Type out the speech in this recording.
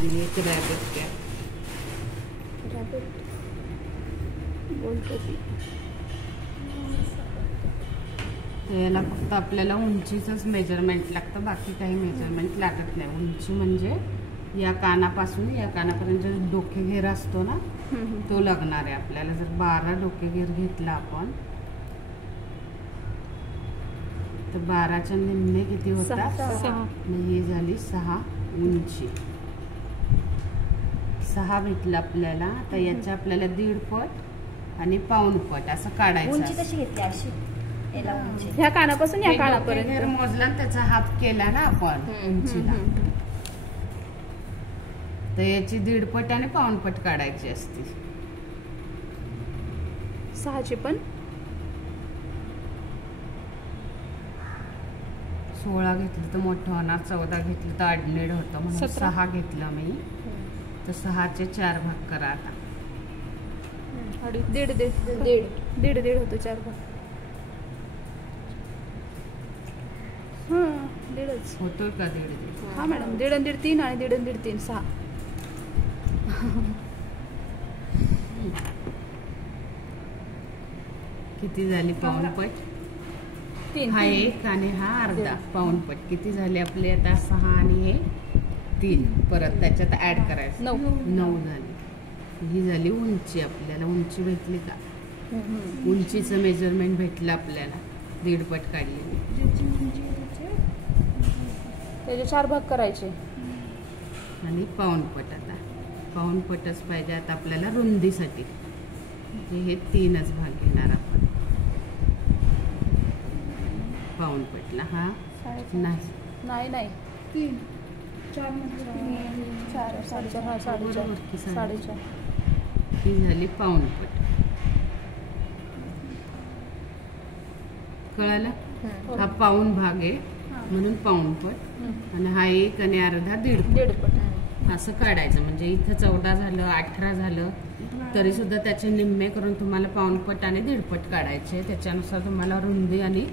आणि एक rabbit cap. याला फक्त आपल्याला उंचीचंच मेजरमेंट लागतं, बाकी काही मेजरमेंट लागत नाही. उंची म्हणजे या कानापासून या कानापर्यंत जो डोकेघेर असतो ना तो लागणार आहे आपल्याला. जर 12 डोकेघेर घेतला आपण तर 12च्या निम्मे किती होतात? 6. ही झाली 6 उंची. 6 भेटलं आपल्याला. तर याच्या आपल्याला 1.5 पट आणि पाऊण पट असं काढायचं. उंची कशी घेतली अशी? ह्या कानापासून या कानापर्यंत मोजला त्याचा हाफ केला ना आपण उंचीला. तर याची 1.5 पट आणि पाऊण पट काढायची असते. 6ची पण 16 घेतलं तर मोठं होणार, 14 घेतलं तर अडनेड होतं म्हणून 6 घेतलं मी. तर 6चे 4 भाग करा आता. 1.5 होतो 4 भाग. 1.5 होतोय का? 1.5. हा मॅडम. 1.5 3 आणि 1.5 3 6. किती झाली पाऊण पट? 3. हा 1 आणि हा अर्धा पाऊण पट. किती झाले आपले आता? 6 आणि हे 3. परत त्याच्यात ऍड करायचं. 9 झाली. ही झाली उंची. आपल्याला उंची भेटली का? उंचीचं मेजरमेंट भेटलं आपल्याला. 1.5 पट काढली. त्याचे 4 भाग करायचे आणि पाऊण पट. आता पाऊण पटच पाहिजे आता आपल्याला रुंदीसाठी. हे 3च भाग घेणार आपण पाऊण पटला. हा नाही 3 4 4.5 ही झाली पाऊण पट. कळालं? हा पाऊण भाग आहे म्हणून पाऊण पट. आणि हा 1 आणि अर्धा 1.5 पट असं काढायचं. म्हणजे इथं 14 झालं, 18 झालं तरी सुद्धा त्याचे निम्मे करून तुम्हाला पाऊण पट आणि 1.5 पट काढायचे. त्याच्यानुसार तुम्हाला रुंदी आणि